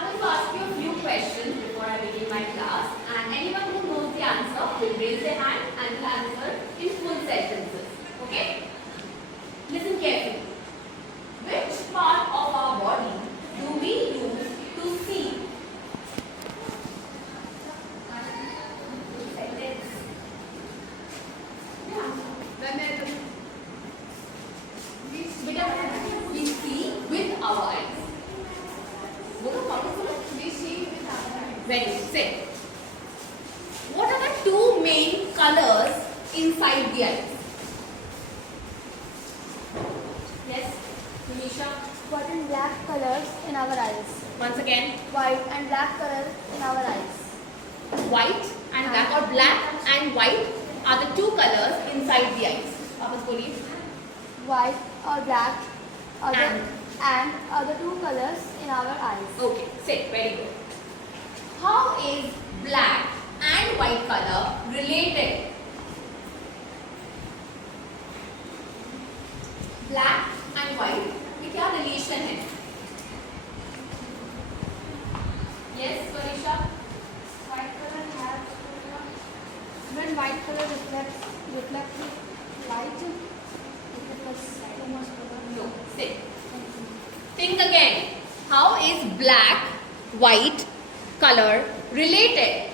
I'm going to ask you a few questions before I begin my class, and anyone who knows the answer will raise their hand and will answer in full sentences. Okay? Listen carefully. Which part of our body do we use to see? Sentence. We see with our eyes. We see with our eyes. Very good. Say. What are the two main colors inside the eyes? Yes, Manisha. White and black colors in our eyes. Once again, White and black color in our eyes. white and black or black and white are the two colors inside the eyes. वापस बोलिए. White or black are the, And. and are the two colors in our eyes. Okay, say. Very good. How is black and white color related? Black and white में क्या relation है? Yes, Manisha. White color has when white color reflects light, it becomes so much color. No. Say. Think again. How is black, white color related?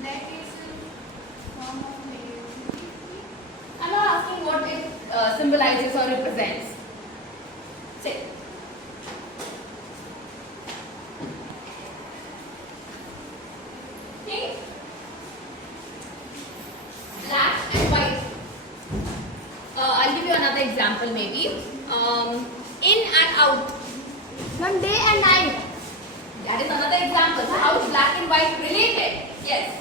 Black is form of I'm not asking what it symbolizes or represents. Say. Okay. Black and white. I'll give you another example maybe. In and out. One day and night. That is another example. So how is black and white related? Yes.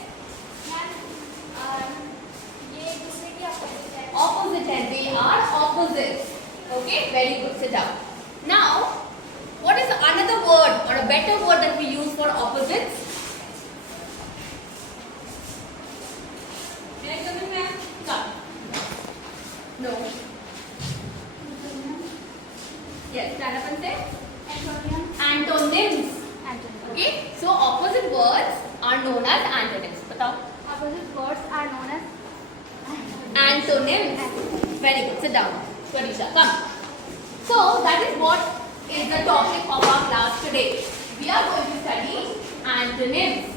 ये दूसरे की opposite है. Opposite and they are opposites. Okay, very good. Sit down. Now, what is another word or a better word that we use for opposites? Can I come in, ma'am? Come. No. Yes, stand up and say. Antonyms. Okay, so opposite words are known as antonyms. बताओ. Opposite words are known as Antonyms. Very good. Sit down. Swarisha, come. So that is what is the topic of our class today. We are going to study antonyms.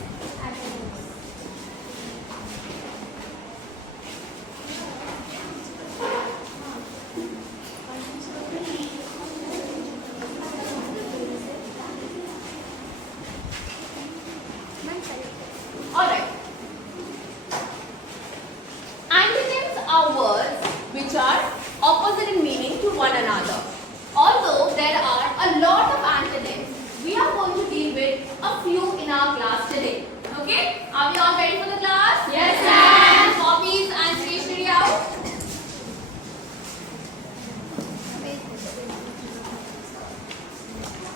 Alright. Antonyms are words which are opposite in meaning to one another. Although there are a lot of antonyms, we are going to deal with a few in our class today. Okay? Are we all ready for the class? Yes, ma'am. Copies and stationery out.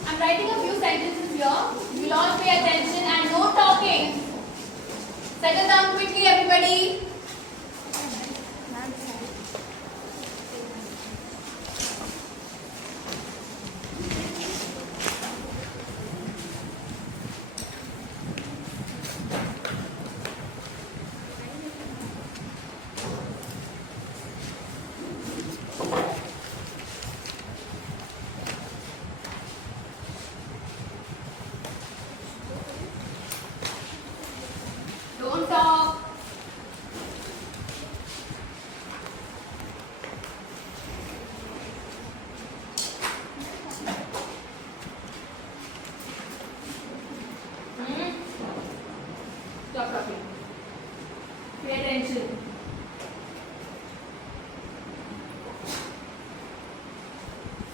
I'm writing a few sentences here. You will all pay attention and no talking. Settle down quickly, everybody. Don't talk. Stop talking. Pay attention.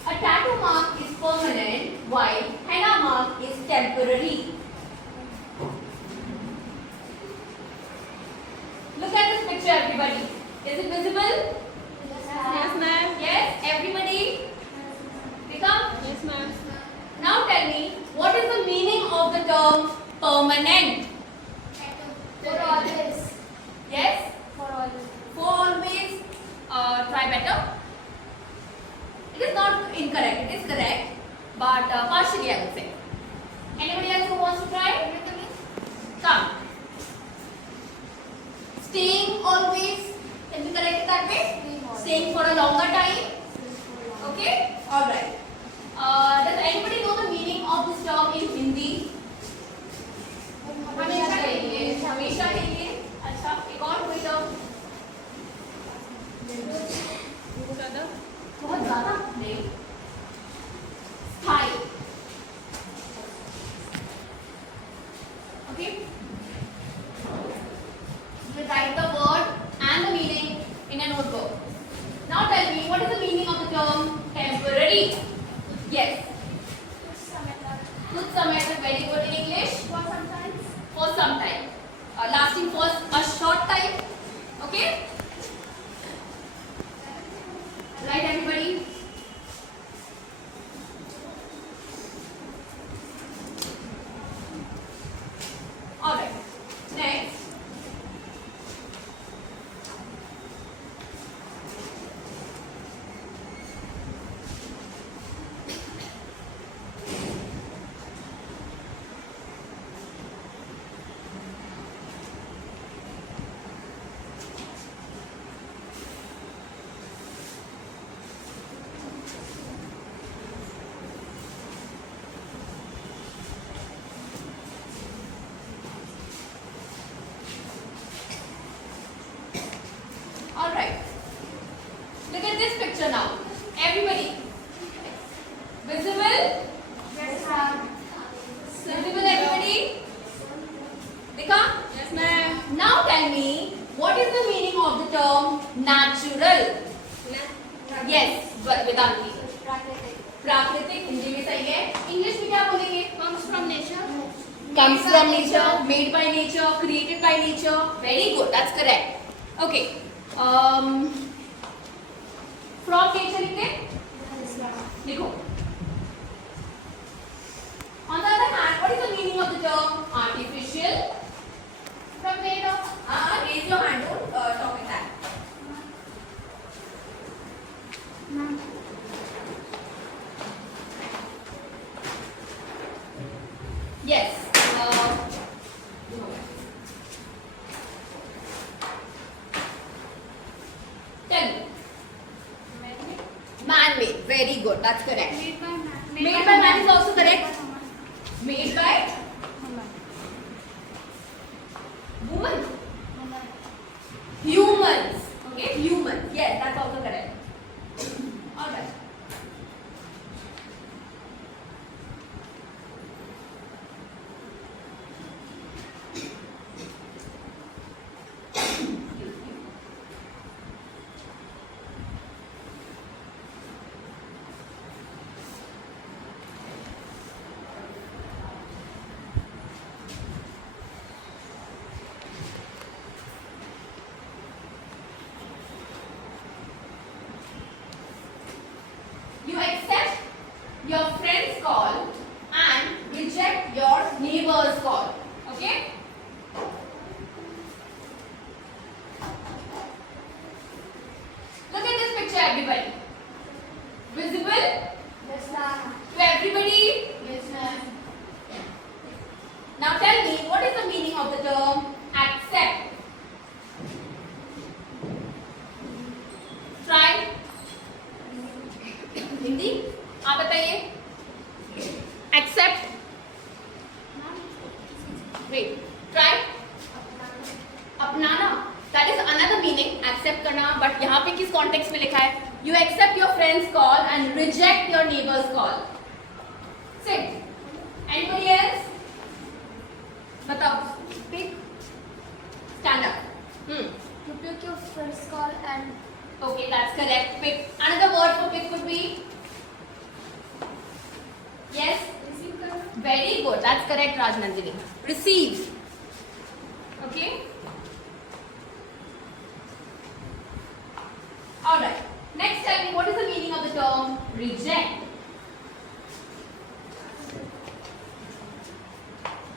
A tattoo mark is permanent while henna mark is temporary. Look at this picture, everybody. Is it visible? Yes, ma'am. Yes, everybody? Become? Yes, ma'am. Now tell me, what is the meaning of the term permanent? For always. Yes? For always. For always. Try better. It is not incorrect. It is correct, but partially I would say. Anybody else who wants to try? Come. Staying always. Can we correct it that way? Staying for a longer time. Okay. All right. Does anybody know the meaning of this term in Hindi? हमेशा के लिए. हमेशा के लिए. अच्छा. एक और कोई term? बहुत ज़्यादा नहीं. स्थायी. Okay. You will write the word and the meaning in a notebook. Now tell me, what is the meaning of the term temporary? Yes. Kuch samay tak. Very good in English. For some time. Lasting for a short time. Okay. Right, everybody. All right. Next. All right. Look at this picture now. Everybody. Visible? Visible, everybody? Dekha? Yes, ma'am. Now tell me, what is the meaning of the term natural? Yes, but Vedanti. प्राकृतिक हिंदी में सही है. English में क्या बोलेंगे? Comes from nature. Comes from nature. Made by nature. Created by nature. Very good. That's correct. Okay. From nature लिखते? लिखो. On the other hand, what is the meaning of the term artificial? From made of. Raise your hand. Don't talk like that. Yes. Tell me. Man-made. Very good. That's correct. Made by man is also correct. Made by woman. Humans. Okay. Humans. Yes, that's also correct. All right. You accept your friend's call and reject your neighbor's call. Okay? Look at this picture, everybody. Visible? Yes, ma'am. To everybody? Yes, ma'am. Now tell me, what is the meaning of the term accept? Try. Hindi आप बताइए. Accept. Wait. Try. अपनाना. That is another meaning. Accept करना. But यहाँ पे किस context में लिखा है? You accept your friend's call and reject your neighbor's call. Sit. Anybody else? बताओ. Pick. Stand up. You pick your friend's call and Okay, that's correct. Pick. Another word for pick could be. Yes. Very good. That's correct, Rajnandini. Receive. Okay. All right. Next, tell me what is the meaning of the term reject?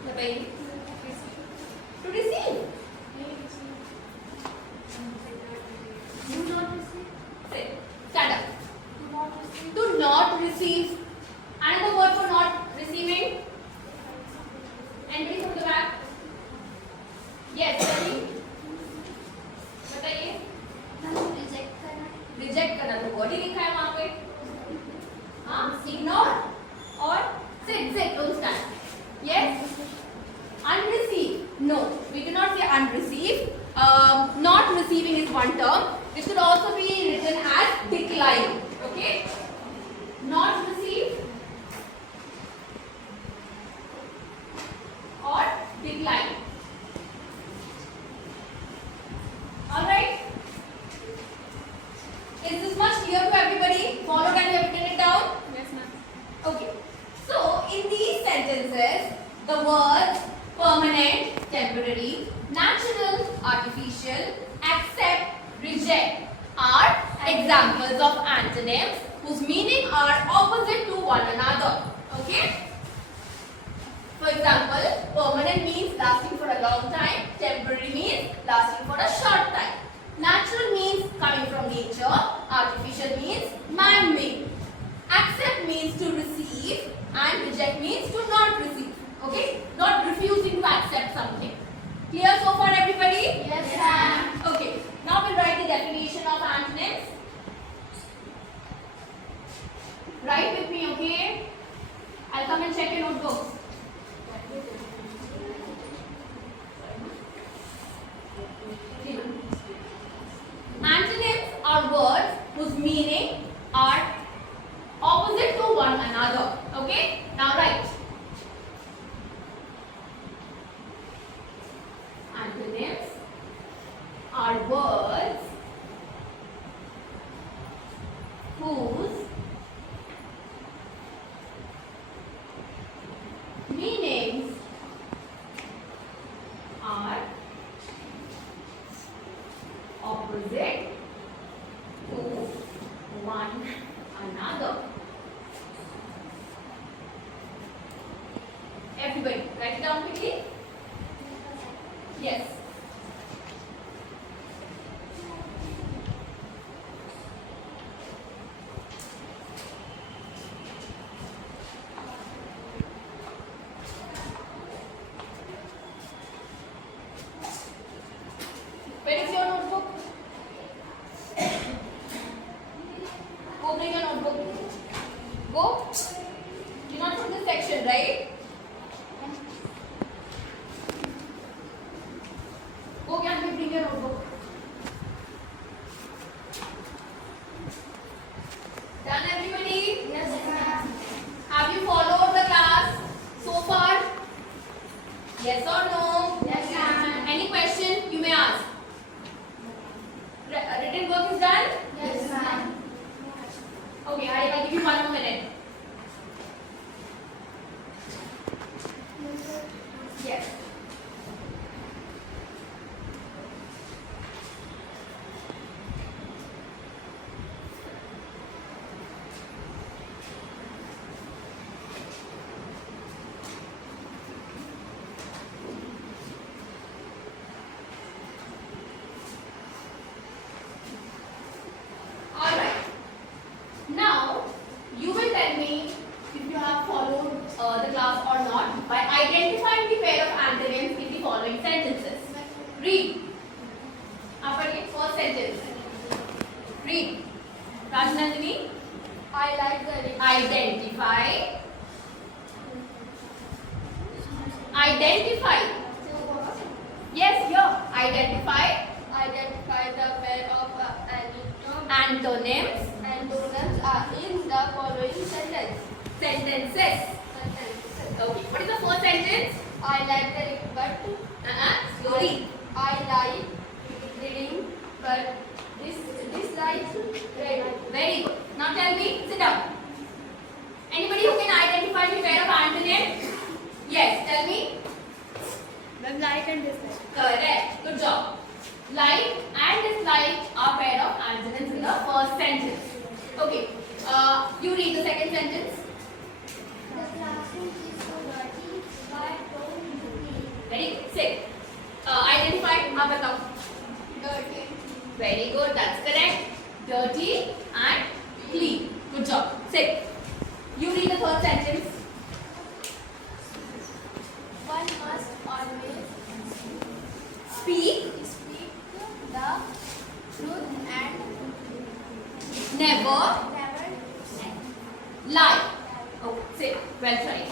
बताइए. To receive. do not receive. Sit. Stand up. Do not receive. To not receive. Another word for not receiving. could also be written as decline. Okay? Not received or decline. Alright? Is this much clear to everybody? Followed and you have written it down? Yes, ma'am. Okay. So, in these sentences, the words permanent, temporary, natural, artificial, accept, reject are examples of antonyms whose meaning are opposite to one another. Okay? For example, permanent means lasting for a long time, temporary means lasting for a short time. Natural means coming from nature, artificial means man-made. Accept means to receive and reject means to not receive. Okay? Not refusing to accept something. Clear so far everybody? Yes, ma'am. Okay. Now we'll write the definition of antonyms. Write with me, okay? I'll come and check your notebooks. Antonyms are words whose meaning are opposite to one another. Okay? Now write. Antonyms are words whose meanings are opposite to one another. Everybody, write it down quickly. Yes. Where is your notebook? Go bring your notebook. Go. You're not from this section, right? Go, can you bring your notebook? Done, everybody? Yes, ma'am. Have you followed the class so far? Yes or no? Yes, ma'am. Any question you may ask? Written work is done? Yes, ma'am. Okay, I'll give you 1 more minute. Yes. Alright. Now, you will tell me if you have followed the class or not by identifying the pair of antonyms in the following sentences. Read. After the first sentence. Read. Rajnandini, I like the identify. Identify. Yes, here. Identify. Identify the pair of Antonyms. antonyms are in the following sentence. Sentences. Okay. What is the first sentence? I like the but Slowly. I like reading, but dislike reading. Very good. Now tell me, sit down. Anybody who can identify the pair of antonyms? Yes, tell me. When like and dislike. Correct. Good job. Like and dislike are pair of antonyms in the first sentence. Okay. You read the second sentence. The classroom is so dirty. Why don't you clean? Very good. Sit. Identify. आप बताओ. Dirty. Very good. That's correct. Dirty and clean. Good job. Sit. You read the third sentence. One must always Speak. speak the truth and Never never lie. Oh, sit. Well tried.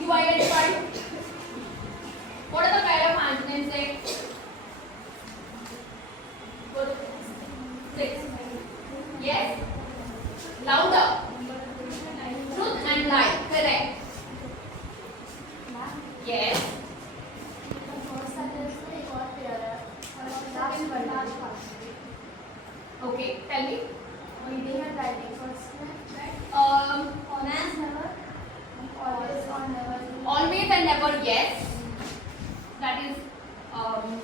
You identified. What are the pair of antonyms like? Go to and never, yes. That is,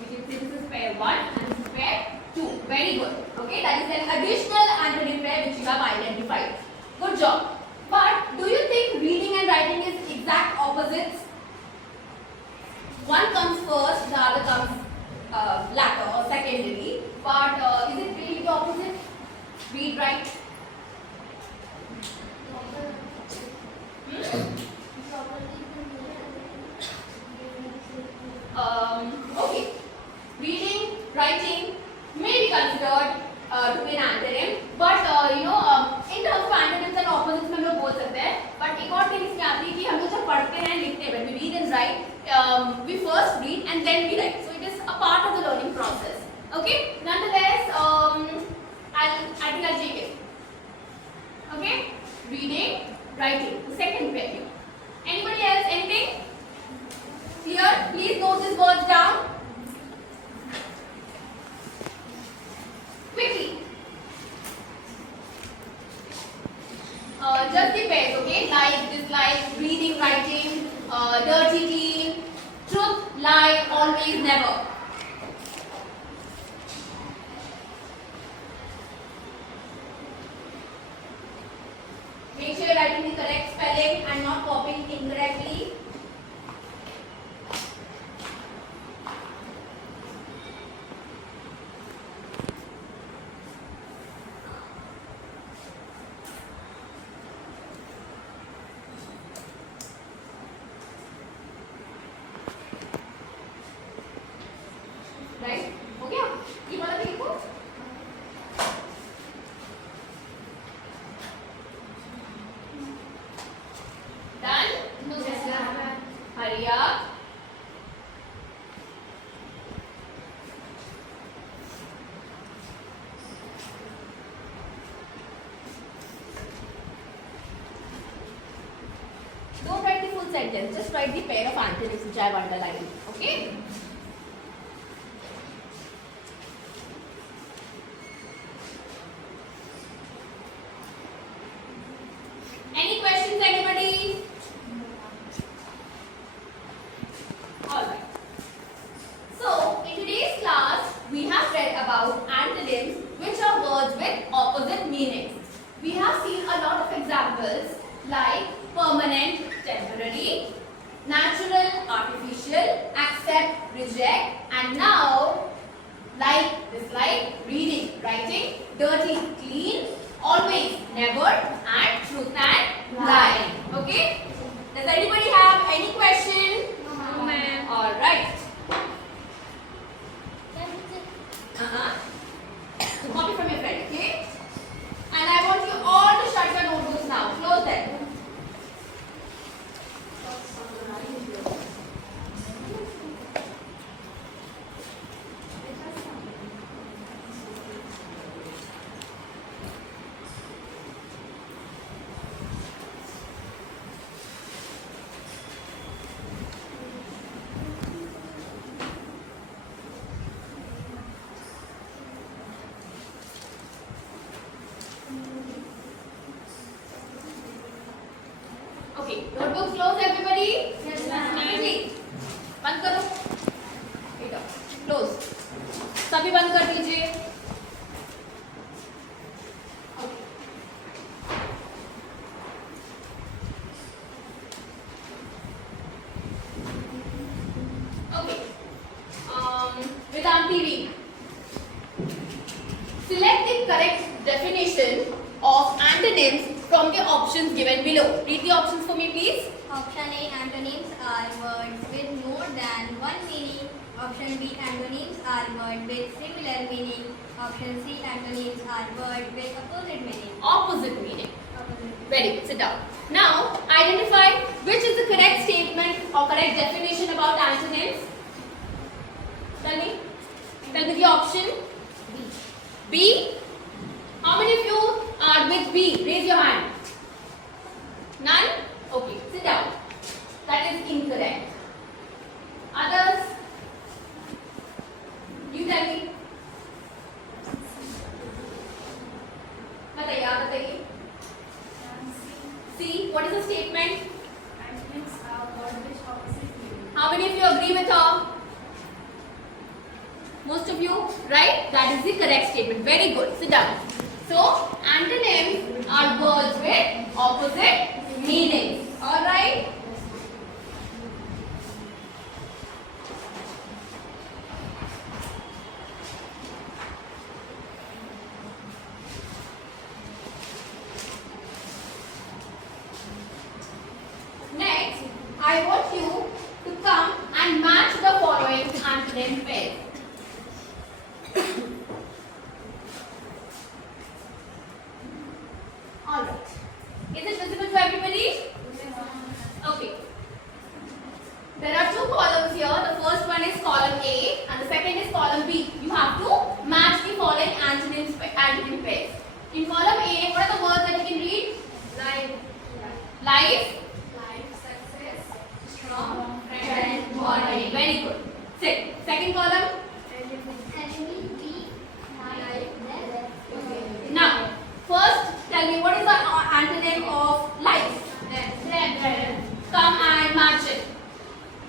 we can say this is pair 1 and this is pair 2. Very good. Okay, that is an additional antonym pair which you have identified. Good job. But do you think reading and writing is exact opposites? One comes first, the other comes latter or secondary. But is it really the opposite? Read, write. Okay. Reading, writing may be considered to be an antonym, but in terms of antonyms and opposites में हम लोग बोल सकते हैं. But एक और thing इसमें आती है कि हम लोग जब पढ़ते हैं लिखते हैं, when we read and write, we first read and then we write. So it is a part of the learning process. Okay. Nonetheless, I think I'll take it. Okay. Reading, writing. The second pair here. Anybody else? Anything? Clear? Please note these words down. Quickly. Just the pairs, okay? Like, dislike, reading, writing, dirty, clean, truth, lie, always, never. Make sure you're writing the correct spelling and not copying incorrectly. Right? हो गया? ये वाला भी लिखो. Done? No, hurry up. Don't write the full sentence. Just write the pair of antonyms which I have underlined. Okay? Any questions, anybody? Alright. So, in today's class, we have read about antonyms, which are words with opposite meanings. We have seen a lot of examples like permanent, temporary, natural, artificial, accept, reject, and now like, dislike, reading, writing, dirty, clean, always, never, and truth and lie. Okay? Does anybody have any question? No, ma'am. Alright. Copy from your friend, okay? And I want you all to shut your notebooks now. Close them. Okay, notebooks close everybody? Yes, ma'am. Quickly. बंद करो. बेटा, close. सभी बंद कर दीजिए. Okay. Okay. Vedanti, read. Select the correct definition of antonyms from the options given below. Read the options for me, please. Option A, antonyms are words with more than one meaning. Option B, antonyms are words with similar meaning. Option C, antonyms are words with opposite meaning. Opposite meaning. Opposite. Very good. Sit down. Now, identify which is the correct statement or correct definition about antonyms. Tell me. Tell me the option. B. How many of you are with B? Raise your hand. None? Okay. Sit down. That is incorrect. Others? You tell me. बताइए आप बताइए. C. What is the statement? Antonyms are words with opposite many of you agree with her? Most of you, right? That is the correct statement. Very good. Sit down. So, antonyms are words with opposite meanings. Alright? Next, I want you to come and match the following antonym pairs. Alright. Is it visible to everybody? Okay. There are two columns here. The first one is column A and the second is column B. You have to match the following antonym pairs. In column A, what are the words that you can read? Life. Success. Strong. Friend. Body. Very good. Sit. Second column. Enemy, weak, life, death. Now, first tell me what is the antonym of life? Death. Come and match it.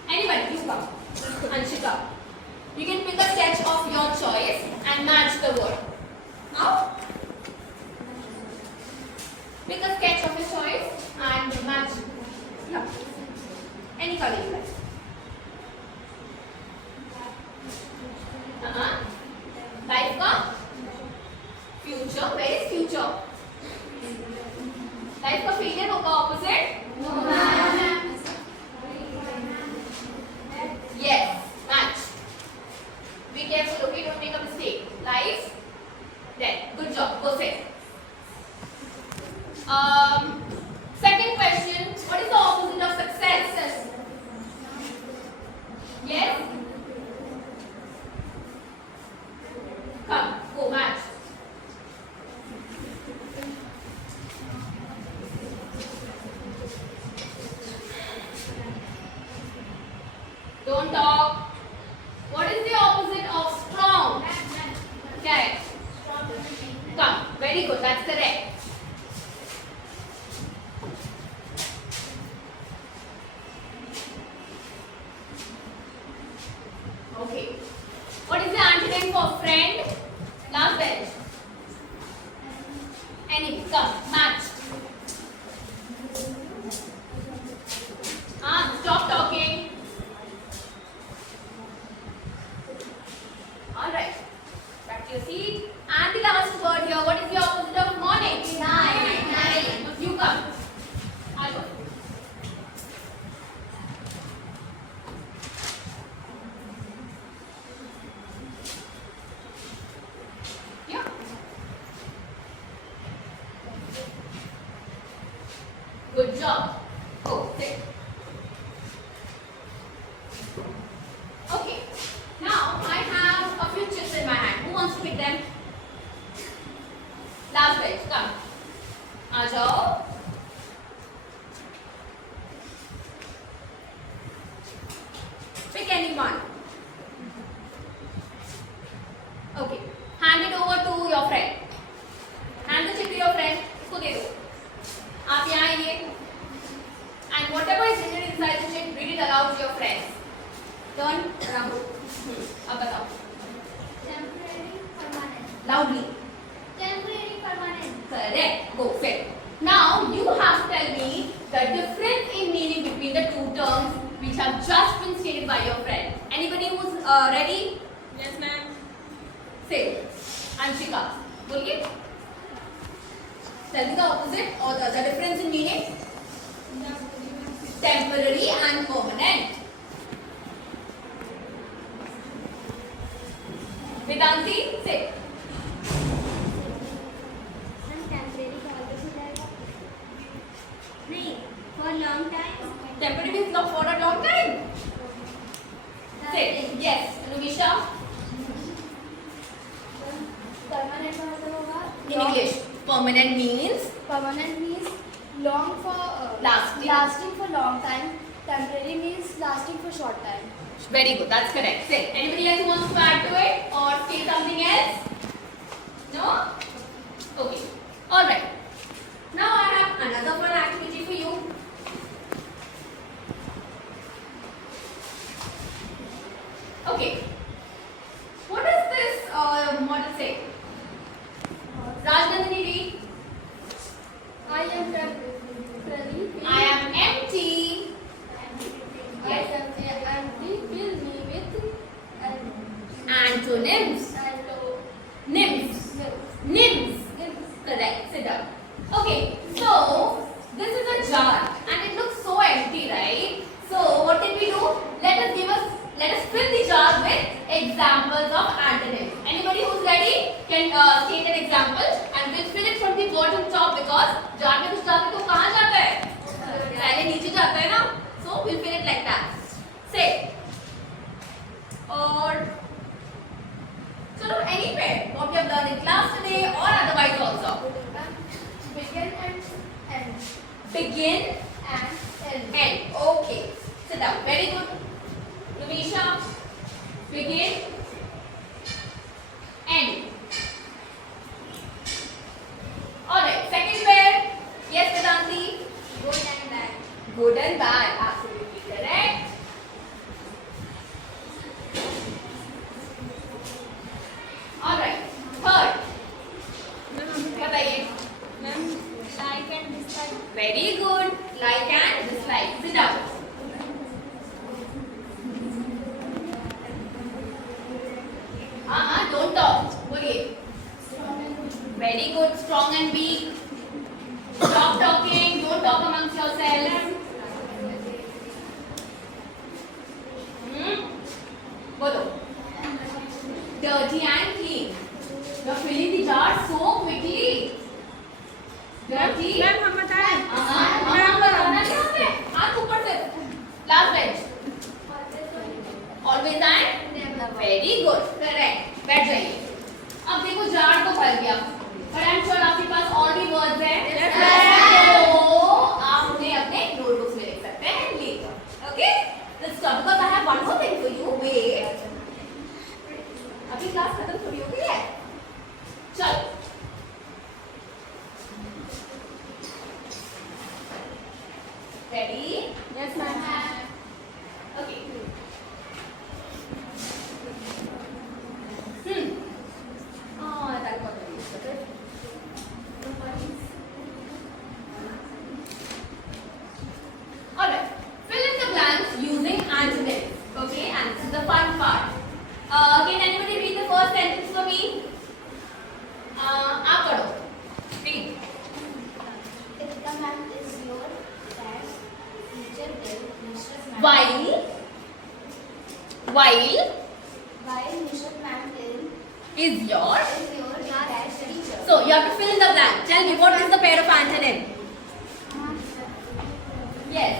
Anybody, you come. Anshika. You can pick a sketch of your choice and match the word. Now, pick a sketch of your choice and match. Yeah. Any color you like. Life का future. Where is future? Life का failure होगा opposite? No. Yes. Match. Be careful, okay? Don't make a mistake. Life. Death. Good job. Perfect. Second question. What is the opposite of success? Yes. Come, go match. Don't talk. What is the opposite of strong? Correct. Come, very good. That's correct. Okay. What is the antonym for friend? Last bench. Enemy. Come, match. Stop talking. Alright. Back to your seat. And the last word here. What is the opposite of morning? Night. You come. I'll go. Yeah. Good job. Go, sit. Okay. Now I have a few chips in my hand. Who wants to pick them? Last bench. Come. आ जाओ. Pick any one. Okay. Hand it over to your friend. Hand the chip to your friend. इसको दे दो. आप यहाँ आइए. And whatever is written inside the chip, read it aloud to your friends. Turn around. अब बताओ. Temporary, permanent. Loudly. Temporary, permanent. Correct. Go. Fit. Now you have to tell me the difference in meaning between the two terms which have just been stated by your friend. Anybody who's ready? Yes, ma'am. Say. Anshika. बोलिए. Tell me the opposite or the difference in meaning. Temporary and permanent. Vedanti, say. Temporary का आगे से जाएगा. नहीं, for long time. Temporary means not for a long time. Say. Yes. Anuvisha. Permanent का मतलब होगा In English. Permanent means permanent means long for Lasting. for long time. Temporary means lasting for short time. very good. That's correct. Say. Anybody else wants to add to it or say something else? No? Okay. All right. Now I have another fun activity for you. Okay. What does this model say? Rajnandini, read. I am temporary. I am empty. I am empty. Fill me with Antonyms. Nymphs. Nymphs. Correct. Sit down. Okay. So this is a jar, and it looks so empty, right? So what did we do? Let us fill the jar with examples of antonyms. Anybody who's ready can state an example, and we'll fill it from the bottom top because jar में कुछ डालते तो कहाँ जाता है? पहले नीचे जाता है ना? So we'll fill it like that. Say. और चलो anywhere what we have learned in class today or otherwise also. begin and end. Begin And end. end. Okay. Sit down. Very good. Lumisha. Begin. End. Alright. Second pair. Yes, Vedanti. Good and bad. Good and bad. Absolutely correct. Alright. Third. बताइए. Like and dislike. Very good. Like and dislike. Sit down. Don't talk. बोलिए. Very good. Strong and weak. Stop talking. Don't talk amongst yourselves. बोलो. Dirty and clean. You're filling the jar so quickly. Dirty. Ma'am हम बताएं हम बताना कहाँ पे? हाथ ऊपर से. Last bench. Always and very good. Correct. बैठ जाइए. अब देखो जार तो भर गया. But I'm sure आपके पास और भी words हैं. तो आप उन्हें अपने notebooks में लिख सकते हैं later. Okay? Let's start because I have one more thing for you. Wait. अभी क्लास खत्म थोड़ी हो गई है. चलो. Ready? Yes ma'am Okay. That got very difficult. Alright. Fill in the blanks using antonyms. Okay, and this is the fun part. Can anybody read the first sentence for me? आप पढ़ो. Read. If the man is your dad, teacher will Mr. Man. While Mr. Man is your. is your dad's teacher. So you have to fill in the blank. Tell me what is the pair of antonym? Yes.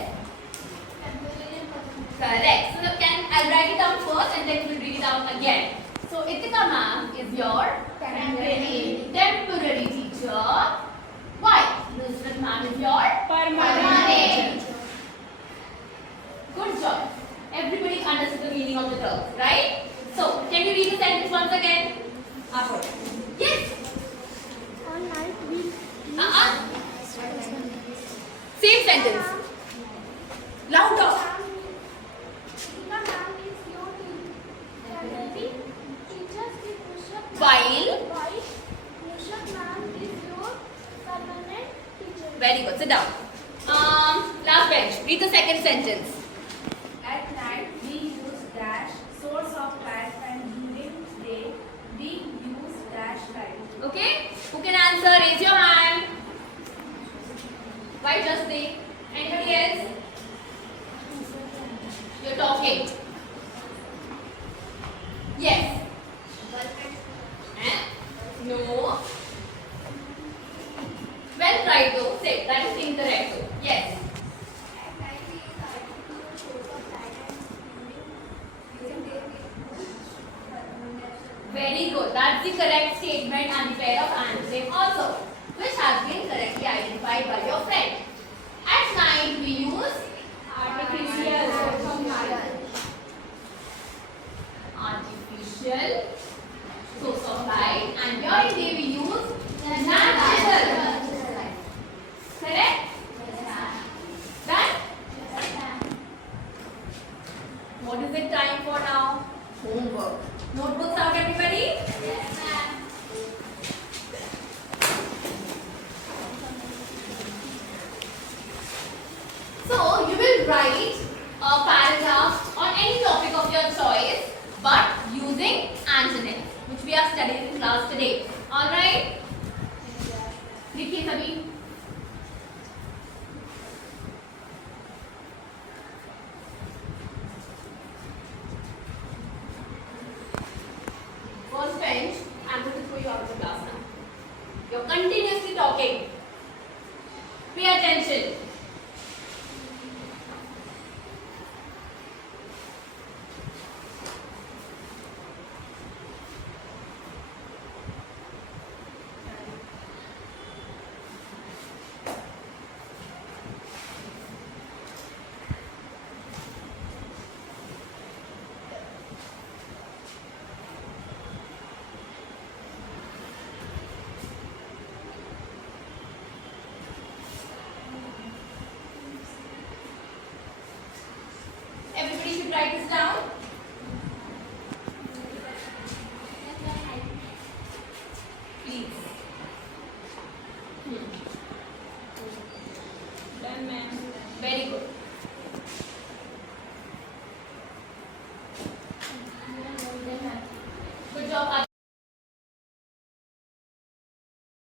Correct. So I'll write it down first and then we'll read it out again. So Itika ma'am is your temporary teacher. Why? Nusrat ma'am is your permanent Good job. Everybody understood the meaning of the term, right? So can you read the sentence once again? Up. Yes. All night we Same sentence. Louder. The man is your temporary teacher with Mr. While. Mr. Man is your permanent teacher. Very good. Sit down. Last bench. Read the second sentence. At night we use dash source of light and during day we use dash light. Okay? Who can answer? Raise your hand. Why just they? Anybody else? You're talking. Yes. Eh? No. Well tried though. Say that is incorrect though. Yes. At night we use artificial source of light and during day we use Very good. That's the correct statement and the pair of antonyms also, which has been correctly identified by your friend. At night we use artificial source of light, and during day we use natural. Correct? Done? What is it time for now? homework. Notebooks out, everybody? Yes, ma'am. So you will write